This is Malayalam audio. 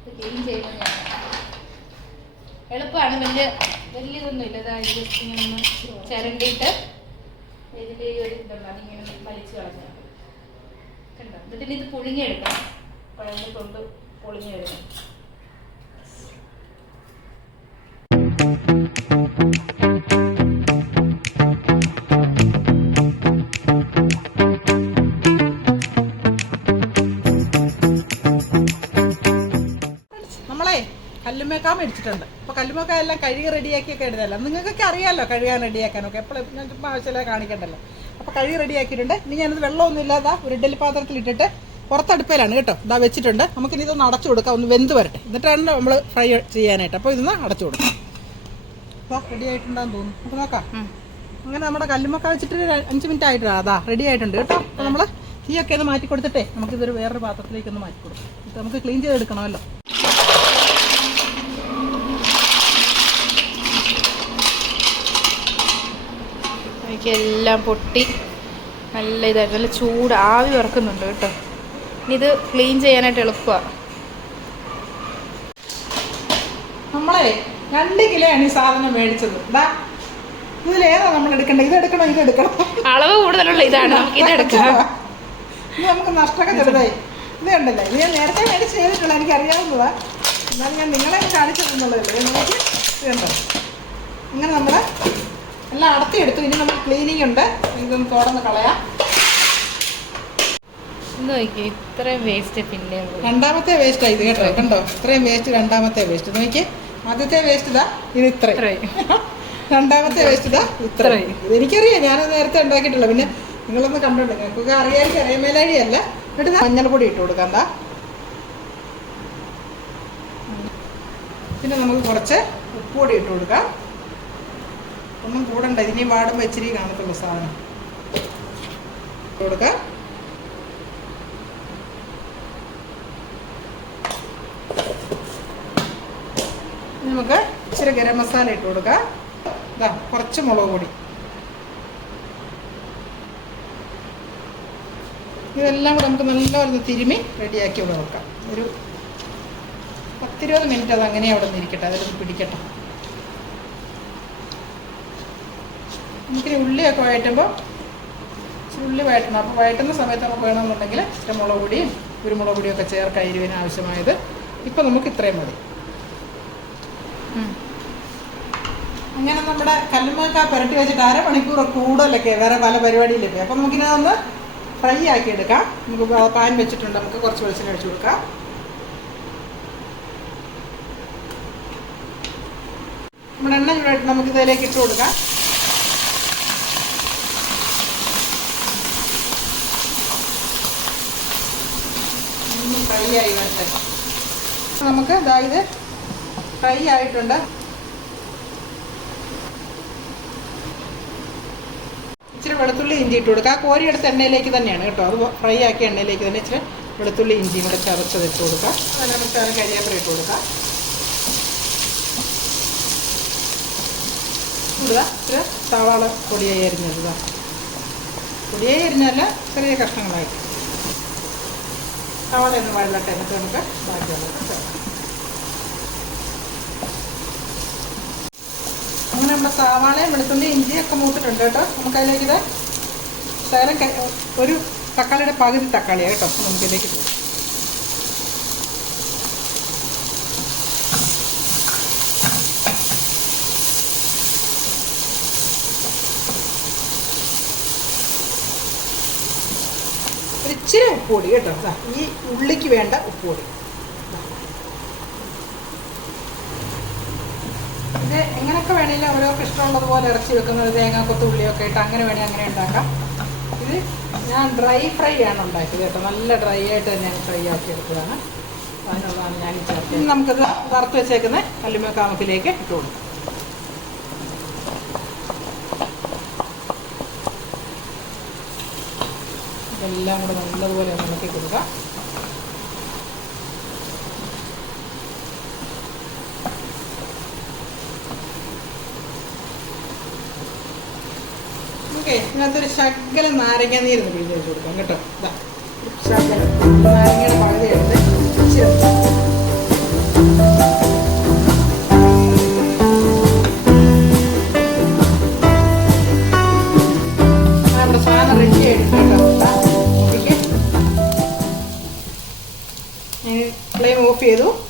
ഇത് ക്ലീൻ എളുപ്പമാണ് വലിയ വലിയതൊന്നും ഇല്ല അതായത് ജസ്റ്റ് ഇങ്ങനെ ഇതിന്റെ ഒരു ഇതുണ്ട് അതിങ്ങനെ വലിച്ചു കളഞ്ഞു കണ്ടോ? എന്നിട്ട് ഇത് പുഴുങ്ങിയെടുക്കണം പഴയ കൊണ്ട് കല്ലുമേക്കാൻ മേടിച്ചിട്ടുണ്ട്. അപ്പോൾ കല്ലുമേക്ക എല്ലാം കഴുകി റെഡിയാക്കിയൊക്കെ ഇടുന്നല്ലോ നിങ്ങൾക്കൊക്കെ അറിയാമല്ലോ കഴുകാൻ റെഡിയാക്കാനൊക്കെ. എപ്പോഴും ഞാൻ ചുമ്മാ ആവശ്യമില്ല കാണിക്കണ്ടല്ലോ. അപ്പോൾ കഴുകി റെഡിയാക്കിയിട്ടുണ്ട്. ഇനി ഞാനത് വെള്ളമൊന്നും ഇല്ലാതെ ഒരു ഇഡലി പാത്രത്തിൽ ഇട്ടിട്ട് പുറത്തടുപ്പയിലാണ് കേട്ടോ. ഇതാ വെച്ചിട്ടുണ്ട്. നമുക്കിനി ഇതൊന്ന് അടച്ചു കൊടുക്കാം. ഒന്ന് വെന്ത് വരട്ടെ. എന്നിട്ടാണ് നമ്മൾ ഫ്രൈ ചെയ്യാനായിട്ട്. അപ്പോൾ ഇതൊന്ന് അടച്ചു കൊടുക്കാം. അപ്പോൾ റെഡി ആയിട്ടുണ്ടാന്ന് തോന്നുന്നു. അപ്പോൾ നോക്കാം. അങ്ങനെ നമ്മുടെ കല്ലുമൊക്കെ വെച്ചിട്ട് ഒരു അഞ്ച് മിനിറ്റ് ആയിട്ടാണ് അതാ റെഡി ആയിട്ടുണ്ട് കേട്ടോ. അപ്പോൾ നമ്മൾ തീയൊക്കെ ഒന്ന് മാറ്റി കൊടുത്തിട്ടേ നമുക്കിതൊരു വേറൊരു പാത്രത്തിലേക്ക് ഒന്ന് മാറ്റി കൊടുക്കാം നമുക്ക് ക്ലീൻ ചെയ്തെടുക്കണമല്ലോ. എനിക്കെല്ലാം പൊട്ടി. നല്ല ഇതായിരുന്നു. നല്ല ചൂട്. ആവി വറക്കുന്നുണ്ട് കേട്ടോ. ഇനി ഇത് ക്ലീൻ ചെയ്യാനായിട്ട് എളുപ്പമാണ് നമ്മളെ രണ്ട് കിലോ ആണ് ഈ സാധനം മേടിച്ചത്. ഇതാ ഇതിലേതാ നമ്മൾ എടുക്കേണ്ടത്? ഇത് എടുക്കണോ? ഇത് എടുക്കണം? അളവ് കൂടുതലുള്ള ഇതാണ്. നമുക്ക് ഇത് എടുക്കാം. ഇത് നമുക്ക് നഷ്ടമൊക്കെ ചെറുതായി. ഇത് കണ്ടല്ലേ? ഇത് ഞാൻ നേരത്തെ മേടിച്ച് ചെയ്തിട്ടുള്ള എനിക്ക് അറിയാവുന്നതാ എന്നാലും ഞാൻ നിങ്ങളെ കാണിച്ചു നിങ്ങൾക്ക് ഇത് കണ്ടോ? അടത്തിയെടുത്തു ഇനി നമ്മൾ ക്ലീനിങ് ഉണ്ട്. ഇതൊന്ന് തോടന്ന് കളയാം. ഇത്രയും വേസ്റ്റ് പിന്നെ. രണ്ടാമത്തെ വേസ്റ്റാണ് ഇത് കേട്ടോ. കണ്ടോ? ഇത്രയും വേസ്റ്റ് രണ്ടാമത്തെ വേസ്റ്റ് നോക്കി ആദ്യത്തെ വേസ്റ്റ് ഇതാ ഇത് ഇത്രയും. രണ്ടാമത്തെ വേസ്റ്റ് ഇതാ ഇത്ര എനിക്കറിയാം ഞാനത് നേരത്തെ ഉണ്ടാക്കിയിട്ടില്ല പിന്നെ നിങ്ങളൊന്ന് കണ്ടിട്ടുണ്ട് നിങ്ങൾക്കൊക്കെ അറിയാമായിരിക്കും അറിയാൻ മേലാഴിയല്ല എന്നിട്ട് മഞ്ഞൾപ്പൊടി ഇട്ട് കൊടുക്കാം എന്താ പിന്നെ നമുക്ക് കുറച്ച് ഉപ്പുപൊടി ഇട്ട് കൊടുക്കാം. ഒന്നും കൂടണ്ട. ഇതിനി വാടും ഇച്ചിരി കാണത്തുള്ളൂ സാധനം. കൊടുക്ക. നമുക്ക് ഇച്ചിരി ഗരം മസാല ഇട്ട് കൊടുക്കുക ഇതാ കുറച്ച് മുളക് പൊടി. ഇതെല്ലാം കൂടെ നമുക്ക് നല്ലപോലെ തിരുമി റെഡിയാക്കി ഇവിടെ വെക്കാം. ഒരു പത്തിരുപത് മിനിറ്റ് അത് അങ്ങനെ അവിടെ നിന്ന് ഇരിക്കട്ടെ അതിലൊന്ന് പിടിക്കട്ടെ. നമുക്കിനി ഉള്ളിയൊക്കെ വഴറ്റുമ്പോൾ ഉള്ളി വഴറ്റണം. അപ്പോൾ വഴറ്റുന്ന സമയത്ത് നമുക്ക് വേണമെന്നുണ്ടെങ്കിൽ ഇച്ചിരി മുളക് പൊടിയും കുരുമുളക് പൊടിയും ഒക്കെ ചേർക്കാം എരിവിന് ആവശ്യമായത് ഇപ്പം നമുക്ക് ഇത്രയും മതി. അങ്ങനെ നമ്മുടെ കല്ലുമ്മക്ക പുരട്ടി വെച്ചിട്ട് അരമണിക്കൂർ കൂടുതലൊക്കെ വേറെ പല പരിപാടിയിലൊക്കെ. അപ്പം നമുക്കിനെ ഒന്ന് ഫ്രൈ ആക്കി എടുക്കാം. നമുക്ക് പാൻ വെച്ചിട്ടുണ്ട്. നമുക്ക് കുറച്ച് വെളിച്ചെണ്ണ ഒഴിച്ചു കൊടുക്കാം. നമ്മുടെ എണ്ണ ചൂടായിട്ട് നമുക്ക് ഇതിലേക്ക് ഇട്ട് കൊടുക്കാം. ഒന്ന് ഫ്രൈ ആയി വരട്ടെ. നമുക്ക് ഇതായത് ഫ്രൈ ആയിട്ടുണ്ട്. ഇച്ചിരി വെളുത്തുള്ളി ഇഞ്ചി ഇട്ട് കൊടുക്കുക ആ കോരിയെടുത്ത എണ്ണയിലേക്ക് തന്നെയാണ് കേട്ടോ. അത് ഫ്രൈ ആക്കിയ എണ്ണയിലേക്ക് തന്നെ ഇച്ചിരി വെളുത്തുള്ളി ഇഞ്ചിയും കൂടെ ചതച്ചത് ഇട്ട് കൊടുക്കുക അതിന് നമുക്ക് അതിന് കരിയാപ്പില ഇട്ട് കൊടുക്കുക ഇച്ചിരി സവാള പൊടിയായി അരിഞ്ഞത് പൊടിയായി അരിഞ്ഞല്ല ചെറിയ കഷ്ണങ്ങളായിട്ട്. സവാള ഒന്ന് വഴലട്ടെ എന്നിട്ട് നമുക്ക് ബാക്കിയുള്ളത് ചേർക്കാം അങ്ങനെ നമ്മുടെ സവാളയും വെളുത്തുള്ളി ഇഞ്ചിയൊക്കെ മൂത്തിട്ടുണ്ട് കേട്ടോ. നമുക്കതിലേക്ക് ഇത് ഒരു തക്കാളിയുടെ പകുതി തക്കാളിയാണ് കേട്ടോ. നമുക്കിതിലേക്ക് പോകും. ഇച്ചിരി ഉപ്പുപൊടി കേട്ടോ. ഈ ഉള്ളിക്ക് വേണ്ട ഉപ്പുപൊടി. ഇത് എങ്ങനെയൊക്കെ വേണമെങ്കിലും ഓരോർക്ക് ഇഷ്ടമുള്ളത് പോലെ ഇറച്ചി വെക്കുന്നത് തേങ്ങ കൊത്ത് ഉള്ളിയൊക്കെ ഇട്ട് അങ്ങനെ വേണമെങ്കിൽ അങ്ങനെ ഉണ്ടാക്കാം. ഇത് ഞാൻ ഡ്രൈ ഫ്രൈ ആണ് ഉണ്ടാക്കിയത് കേട്ടോ. നല്ല ഡ്രൈ ആയിട്ട് തന്നെ ഫ്രൈ ആക്കി എടുത്തതാണ്. അതിനുള്ളതാണ് ഞാൻ ചേർത്തത്. നമുക്കിത് വറുത്ത് വെച്ചേക്കുന്ന കല്ലുമക്കാമത്തിലേക്ക് ഇട്ട് കൊടുക്കാം. ഇതെല്ലാം കൂടെ നല്ലതുപോലെ ഇളക്കി കൊടുക്കാം ഓക്കെ ഇതിനകത്തൊരു ശകലം നാരങ്ങ നീര് പിഴിഞ്ഞ് വെച്ച് കൊടുക്കാം കേട്ടോ. ശകലം. നാരങ്ങയുടെ Peru.